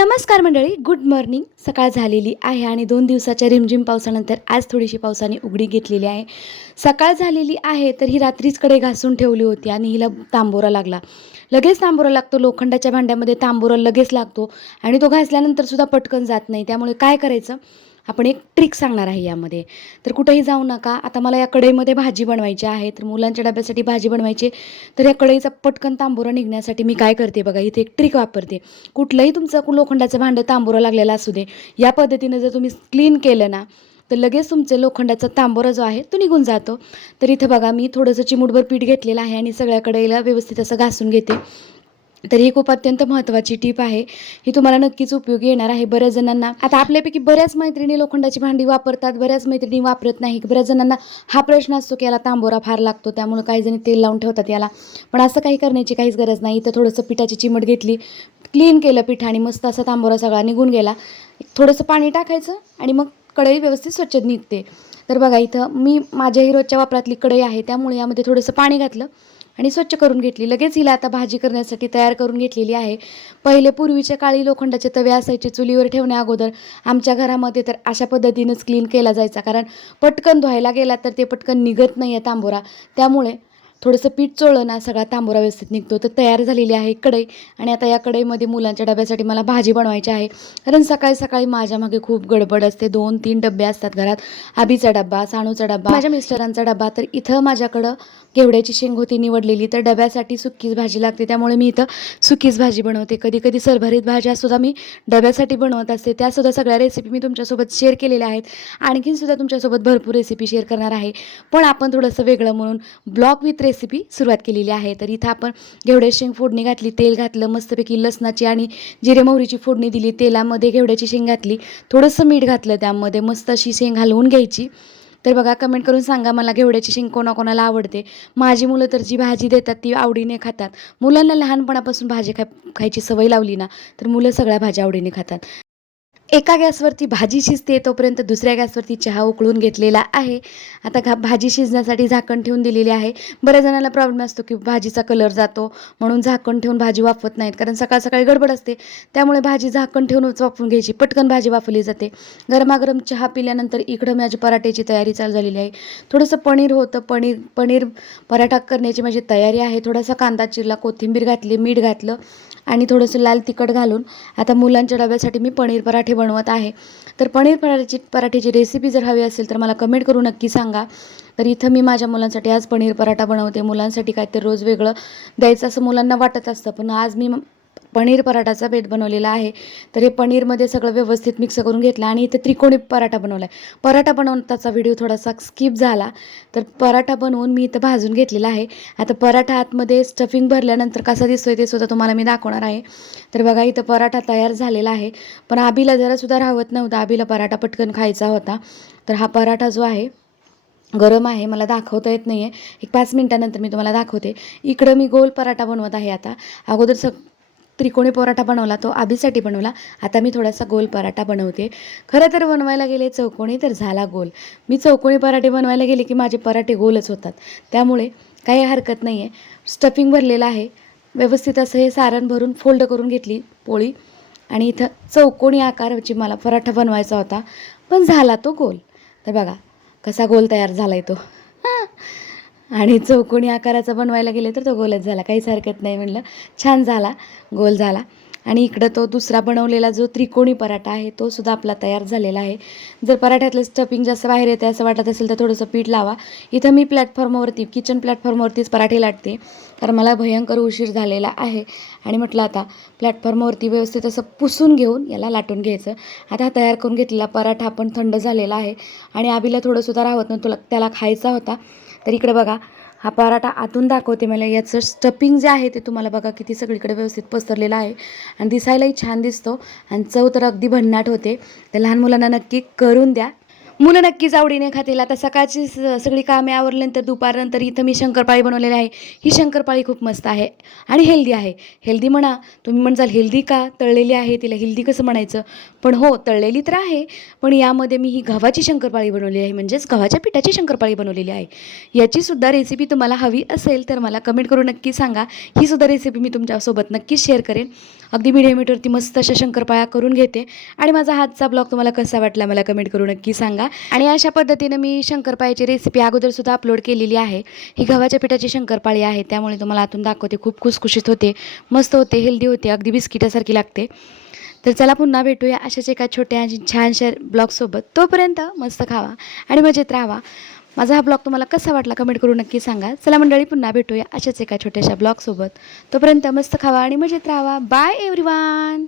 नमस्कार मंडळी good morning सकाळ झालेली आहे आणि दोन दिवसाच्या रिमझिम पावसानंतर आज थोडीशी पावसाने उघडी घेतलेली आहे. सकाळ झालेली आहे तर ही रात्रीच कडे घासून ठेवली होती आणि हिला तांबोरा लागला. लगेच तांबोरा लागतो लोखंडाच्या भांड्यामध्ये तांबोरा लगेच लागतो आणि तो घासल्यानंतर सुद्धा पटकन जात नाही. त्यामुळे काय करायचं? आपण एक ट्रिक सांगणार आहे यामध्ये. तर कुठेही जाऊ नका. आता मला या कढईमध्ये भाजी बनवायची आहे. तर मुलांच्या डब्यासाठी भाजी बनवायची. तर या कढईचा पटकन तांबोरा निघण्यासाठी मी काय करते बघा इथे एक ट्रिक वापरते. कुठलंही तुमचं लोखंडाचं भांडं तांबोरा लागलेलं असू दे. या पद्धतीनं जर तुम्ही क्लीन केलं ना तर लगेच तुमचे लोखंडाचा तांबोरा जो आहे तो निघून जातो. तर इथं बघा मी थोडंसं चिमूटभर पीठ घेतलेलं आहे आणि सगळ्या कढईला व्यवस्थित असं घासून घेते. तर ही खूप अत्यंत महत्त्वाची टीप आहे. ही तुम्हाला नक्कीच उपयोगी येणार आहे. बऱ्याच जणांना आता आपल्यापैकी बऱ्याच मैत्रिणी लोखंडाची भांडी वापरतात बऱ्याच मैत्रिणी वापरत नाही बऱ्याच जणांना हा प्रश्न असतो की याला तांबोरा फार लागतो त्यामुळे काही जणी तेल लावून ठेवतात याला. पण असं काही करण्याची काहीच गरज नाही. तर थोडंसं पिठाची चिमट घेतली क्लीन केलं पीठ आणि मस्त असा तांबोरा सगळा निघून गेला. थोडंसं पाणी टाकायचं आणि मग कढई व्यवस्थित स्वच्छ निघते. तर बघा इथं मी माझ्याही रोजच्या वापरातली कढई आहे त्यामुळे यामध्ये थोडंसं पाणी घातलं. आणि स्वच्छ करून घेतली. लगेच हिला आता भाजी करण्यासाठी तयार करून घेतलेली आहे. पहिले पूर्वीच्या काळी लोखंडाचे तवे असायचे चुलीवर ठेवण्या अगोदर. आमच्या घरामध्ये तर अशा पद्धतीनंच क्लीन केला जायचा. कारण पटकन धुवायला गेला तर ते पटकन निघत नाही आहे तांबोरा. त्यामुळे थोडंसं पीठ चोळलं ना सगळा तांबुरा व्यवस्थित निघतो. तर तयार झालेली आहे कढई आणि आता या कढईमध्ये मुलांच्या डब्यासाठी मला भाजी बनवायची आहे. कारण सकाळी सकाळी माझ्या मागे खूप गडबड असते. दोन तीन डबे असतात घरात. आबीचा डब्बा साणूचा डब्बा माझ्या मिस्टरांचा डब्बा. तर इथं माझ्याकडं घेवड्याची शेंग होती निवडलेली. तर डब्यासाठी सुकीच भाजी लागते. त्यामुळे मी इथं सुकीच भाजी बनवते. कधी कधी सरभरीत भाज्यासुद्धा मी डब्यासाठी बनवत असते. त्यासुद्धा सगळ्या रेसिपी मी तुमच्यासोबत शेअर केलेल्या आहेत. आणखीन सुद्धा तुमच्यासोबत भरपूर रेसिपी शेअर करणार आहे. पण आपण थोडंसं वेगळं म्हणून ब्लॉग विथ रेसिपी सुरुवात केलेली आहे. तर इथं आपण घेवड्याची शेंग फोडणी घातली तेल घातलं मस्तपैकी लसणाची आणि जिरे मोहरीची फोडणी दिली तेलामध्ये घेवड्याची शेंग घातली थोडंसं मीठ घातलं त्यामध्ये मस्त अशी शेंग हलवून घ्यायची. तर बघा कमेंट करून सांगा मला घेवड्याची शेंग कोणाकोणाला आवडते. माझी मुलं तर जी भाजी देतात ती आवडीने खातात. मुलांना लहानपणापासून भाजी खा खायची सवय लावली ना तर मुलं सगळ्या भाज्या आवडीने खातात. एका गॅसवरती भाजी शिजते तोपर्यंत दुसऱ्या गॅसवरती चहा उकळून घेतलेला आहे. आता घा भाजी शिजण्यासाठी झाकण ठेवून दिलेली आहे. बऱ्याच जणांना प्रॉब्लेम असतो की भाजीचा कलर जातो म्हणून झाकण ठेवून भाजी वाफवत नाहीत कारण सकाळ सकाळी गडबड असते. त्यामुळे भाजी झाकण ठेवूनच वाफवून घ्यायची. पटकन भाजी वाफवली जाते. गरमागरम चहा पिल्यानंतर इकडं माझी पराठ्याची तयारी चालू झालेली आहे. थोडंसं पनीर होतं. पनीर पनीर पराठा करण्याची माझी तयारी आहे. थोडासा कांदा चिरला कोथिंबीर घातली मीठ घातलं. आणि थोडंसं लाल तिखट घालून आता मुलांच्या डब्यासाठी मी पनीर पराठे बनवत आहे. तर पनीर पराठ्याची पराठ्याची रेसिपी जर हवी असेल तर मला कमेंट करून नक्की सांगा. तर इथं मी माझ्या मुलांसाठी आज पनीर पराठा बनवते. मुलांसाठी काहीतरी रोज वेगळं द्यायचं असं मुलांना वाटत असतं. पण आज मी पनीर पराठाचा बेत बनवलेला आहे. तर हे पनीरमध्ये सगळं व्यवस्थित मिक्स करून घेतलं आणि इथे त्रिकोणी पराठा बनवला आहे पराठा बनवताचा व्हिडिओ थोडासा स्किप झाला. तर पराठा बनवून मी इथं भाजून घेतलेला आहे. आता पराठा आतमध्ये स्टफिंग भरल्यानंतर कसा दिसतोय ते सुद्धा तुम्हाला मी दाखवणार आहे. तर बघा इथं पराठा तयार झालेला आहे. पण आबीला जरासुद्धा राहत नव्हता. आबीला पराठा पटकन खायचा होता. तर हा पराठा जो आहे गरम आहे मला दाखवता येत नाही आहे एक पाच मिनटानंतर मी तुम्हाला दाखवते. इकडं मी गोल पराठा बनवत आहे आता. अगोदर सग त्रिकोणी पराठा बनवला तो आबीसाठी बनवला. आता मी थोडासा गोल पराठा बनवते. खरं तर बनवायला गेले चौकोनी तर झाला गोल. मी चौकोनी पराठे बनवायला गेले की माझे पराठे गोलच होतात. त्यामुळे काही हरकत नाही आहे स्टफिंग भरलेलं आहे. व्यवस्थित असं हे सारण भरून फोल्ड करून घेतली पोळी. आणि इथं चौकोनी आकाराची मला पराठा बनवायचा होता. पण झाला तो गोल. तर बघा कसा गोल तयार झाला आहे तो. आणि चौकोनी आकाराचा बनवायला गेले तर तो गोलच झाला. काहीच हरकत नाही म्हणलं. छान झाला. गोल झाला. आणि इकडं तो दुसरा बनवलेला जो त्रिकोणी पराठा आहे तो सुद्धा आपला तयार झालेला आहे. जर पराठ्यातलं स्टफिंग जास्त बाहेर येते असं वाटत असेल तर थोडंसं पीठ लावा. इथं मी प्लॅटफॉर्मवरती किचन प्लॅटफॉर्मवरतीच पराठे लाटते. कारण मला भयंकर उशीर झालेला आहे. आणि म्हटलं आता प्लॅटफॉर्मवरती व्यवस्थित असं पुसून घेऊन याला लाटून घ्यायचं. आता हा तयार करून घेतलेला पराठा पण थंड झालेला आहे. आणि आबीला थोडंसुद्धा राहत नव्हतं तुला त्याला खायचा होता. तर इकडे बघा हा पराठा आतून दाखवते मला. याचं स्टपिंग जे आहे ते तुम्हाला बघा किती सगळीकडे व्यवस्थित पसरलेलं आहे आणि दिसायलाही छान दिसतो. आणि चव तर अगदी भन्नाट होते. तर लहान मुलांना नक्की करून द्या. मुलं नक्कीच आवडीने खातील. आता सकाळची स- सगळी कामे आवरल्यानंतर दुपारनंतर इथं मी शंकरपाळी बनवलेली आहे. ही शंकरपाळी खूप मस्त आहे आणि हेल्दी आहे. हेल्दी म्हणा तुम्ही म्हणजाल हेल्दी का? तळलेली आहे तिला हेल्दी कसं म्हणायचं? पण हो तळलेली तर आहे पण यामध्ये मी ही गव्हाची शंकरपाळी बनवली आहे. म्हणजेच गव्हाच्या पिठाची शंकरपाळी बनवलेली आहे. याचीसुद्धा रेसिपी तुम्हाला हवी असेल तर मला कमेंट करून नक्की सांगा. ही सुद्धा रेसिपी मी तुमच्यासोबत नक्कीच शेअर करेन. अगदी मीडियम मीटवरती मस्त अशा शंकरपाळ्या करून घेते. आणि माझा हातचा ब्लॉग तुम्हाला कसा वाटला मला कमेंट करून नक्की सांगा. आणि अशा पद्धतीनं मी शंकरपाळ्याची रेसिपी अगोदर सुद्धा अपलोड केलेली आहे. ही गव्हाच्या पिठाची शंकरपाळी आहे त्यामुळे तुम्हाला आतून दाखवते. खूप खुसखुशीत होते मस्त होते हेल्दी होते अगदी बिस्किटासारखी लागते. तर चला पुन्हा भेटूया अशाच एका छोट्या छानशा ब्लॉगसोबत तोपर्यंत मस्त खावा आणि मजेत राहावा. माझा हा ब्लॉग तुम्हाला कसा वाटला कमेंट करून नक्की सांगा. चला मंडळी पुन्हा भेटूया अशाच एका छोट्याशा ब्लॉगसोबत तोपर्यंत मस्त खावा आणि मजेत राहावा. Bye everyone